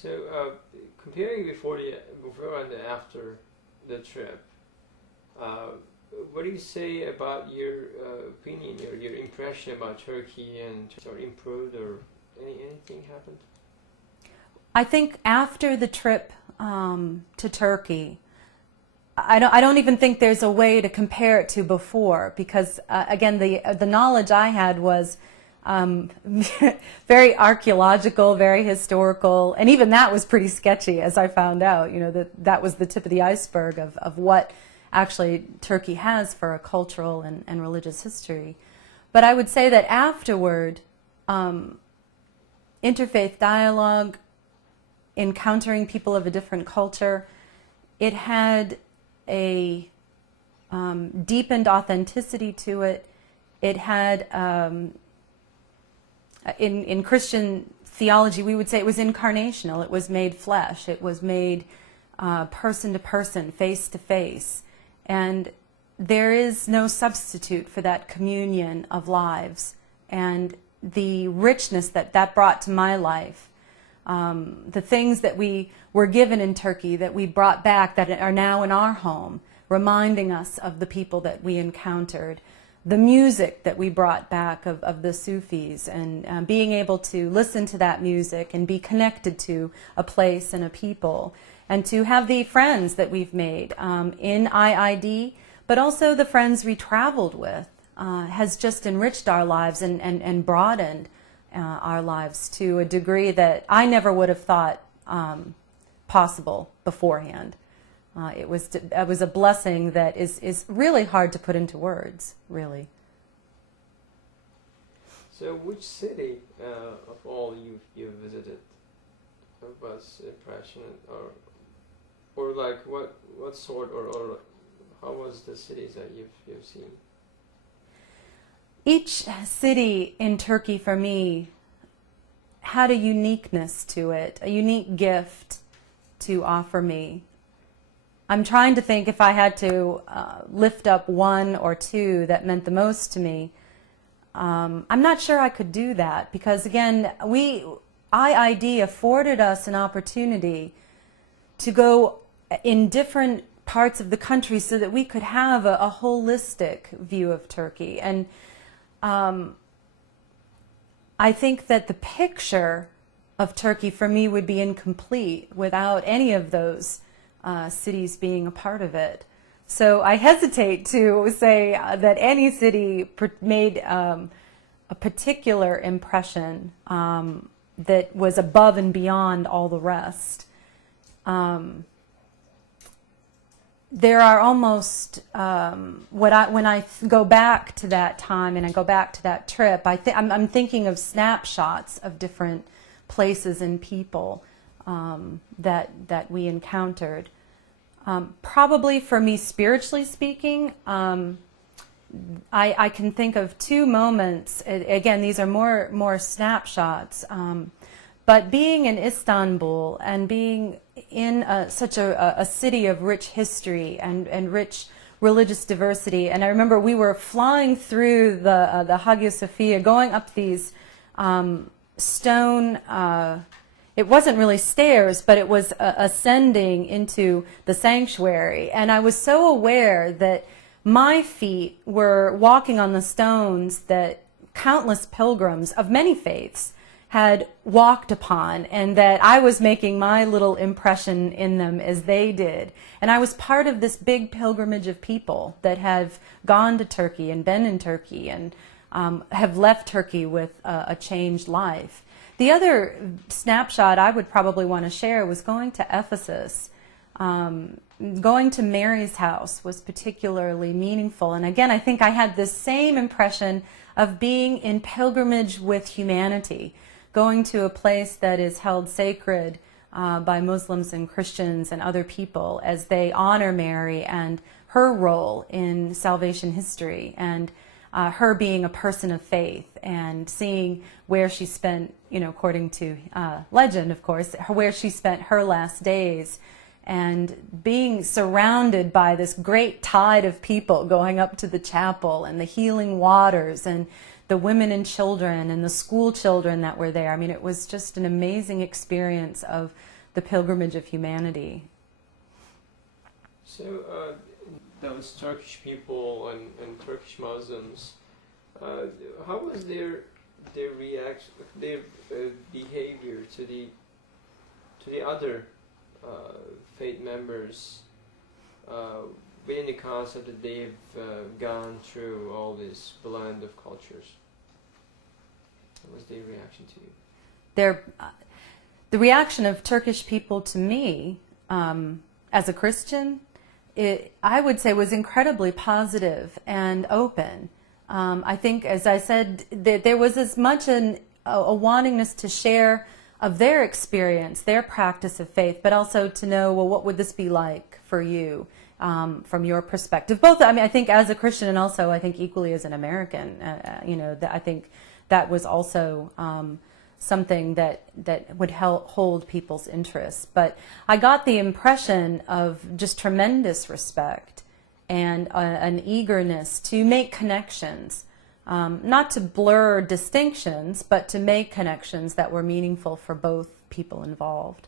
So, comparing before and after the trip, what do you say about your opinion, your impression about Turkey, and or improved, or anything happened? I think after the trip to Turkey, I don't even think there's a way to compare it to before, because again, the knowledge I had was very archaeological, very historical, and even that was pretty sketchy, as I found out. You know, that was the tip of the iceberg of what actually Turkey has for a cultural and religious history. But I would say that afterward, interfaith dialogue, encountering people of a different culture, it had a deepened authenticity to it. It had, in Christian theology, we would say it was incarnational. It was made flesh. It was made person to person, face to face. And there is no substitute for that communion of lives and the richness that brought to my life. The things that we were given in Turkey that we brought back that are now in our home, reminding us of the people that we encountered. The music that we brought back of the Sufis, and being able to listen to that music and be connected to a place and a people, and to have the friends that we've made in IID, but also the friends we traveled with, has just enriched our lives and broadened our lives to a degree that I never would have thought possible beforehand. It was a blessing that is really hard to put into words, really. So, which city of all you've visited was impression, or like what sort, or how was the cities that you've seen? Each city in Turkey for me had a uniqueness to it, a unique gift to offer me. I'm trying to think if I had to lift up one or two that meant the most to me. I'm not sure I could do that, because again, IID afforded us an opportunity to go in different parts of the country so that we could have a holistic view of Turkey. And I think that the picture of Turkey for me would be incomplete without any of those cities being a part of it. So I hesitate to say that any city made a particular impression that was above and beyond all the rest. There are almost, when I go back to that time and I go back to that trip, I'm thinking of snapshots of different places and people that we encountered. Probably for me, spiritually speaking, I can think of two moments. Again, these are more snapshots. But being in Istanbul and being in such a city of rich history and rich religious diversity, and I remember we were flying through the Hagia Sophia, going up these stone, it wasn't really stairs, but it was ascending into the sanctuary, and I was so aware that my feet were walking on the stones that countless pilgrims of many faiths had walked upon, and that I was making my little impression in them as they did. And I was part of this big pilgrimage of people that have gone to Turkey and been in Turkey and have left Turkey with a changed life. The other snapshot I would probably want to share was going to Ephesus. Going to Mary's house was particularly meaningful. And again, I think I had this same impression of being in pilgrimage with humanity, going to a place that is held sacred by Muslims and Christians and other people as they honor Mary and her role in salvation history, and her being a person of faith, and seeing where she spent, according to legend, of course, where she spent her last days, and being surrounded by this great tide of people going up to the chapel and the healing waters and the women and children and the school children that were there. I mean, it was just an amazing experience of the pilgrimage of humanity. So those Turkish people and Turkish Muslims, how was their reaction, their behavior to the other faith members within the concept that they've gone through all this blend of cultures? What was their reaction to you? The reaction of Turkish people to me, as a Christian, I would say was incredibly positive and open. I think, as I said, there was as much a wantingness to share of their experience, their practice of faith, but also to know, well, what would this be like for you from your perspective? Both, I mean, I think as a Christian and also I think equally as an American, I think that was also something that would hold people's interest. But I got the impression of just tremendous respect and an eagerness to make connections, not to blur distinctions, but to make connections that were meaningful for both people involved.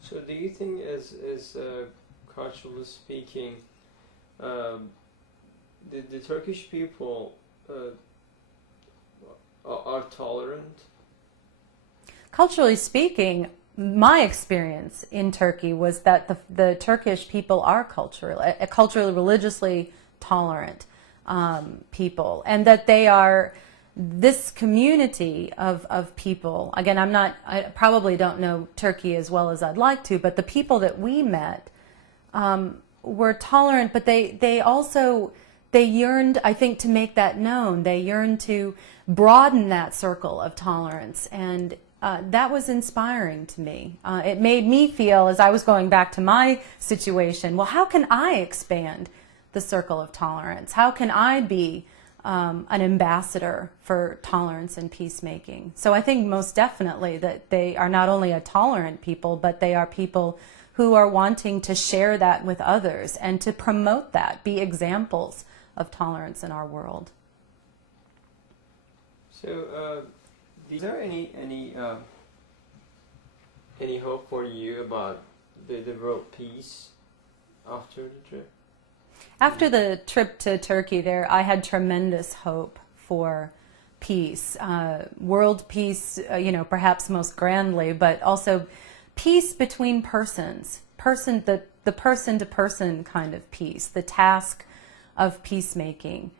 So do you think, as culturally speaking, the Turkish people are tolerant? Culturally speaking, my experience in Turkey was that the Turkish people are culturally, religiously tolerant people, and that they are this community of people. Again, I probably don't know Turkey as well as I'd like to, but the people that we met were tolerant, but they also yearned, I think, to make that known. They yearned to broaden that circle of tolerance, and that was inspiring to me. It made me feel, as I was going back to my situation, well, how can I expand the circle of tolerance? How can I be an ambassador for tolerance and peacemaking? So I think most definitely that they are not only a tolerant people, but they are people who are wanting to share that with others and to promote that, be examples of tolerance in our world. So, is there any hope for you about the world peace after the trip? After the trip to Turkey, I had tremendous hope for peace, world peace, perhaps most grandly, but also peace between persons, the person-to-person kind of peace, the task of peacemaking.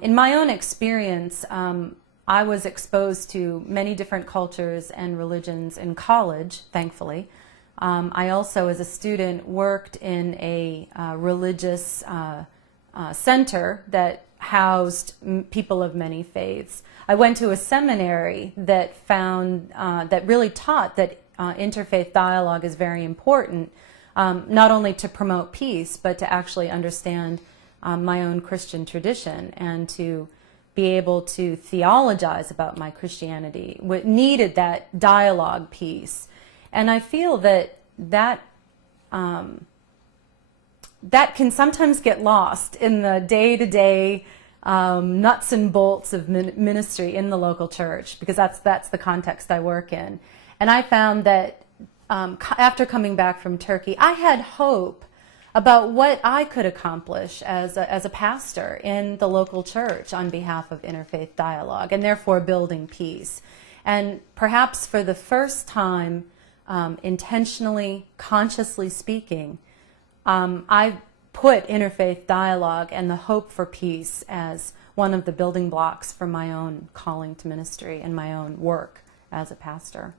In my own experience, I was exposed to many different cultures and religions in college, thankfully. I also, as a student, worked in a religious center that housed people of many faiths. I went to a seminary that that really taught that interfaith dialogue is very important, not only to promote peace, but to actually understand my own Christian tradition and to be able to theologize about my Christianity. What needed that dialogue piece. And I feel that can sometimes get lost in the day-to-day nuts and bolts of ministry in the local church, because that's the context I work in. And I found that after coming back from Turkey, I had hope about what I could accomplish as a pastor in the local church on behalf of interfaith dialogue, and therefore building peace. And perhaps for the first time, intentionally, consciously speaking, I put interfaith dialogue and the hope for peace as one of the building blocks for my own calling to ministry and my own work as a pastor.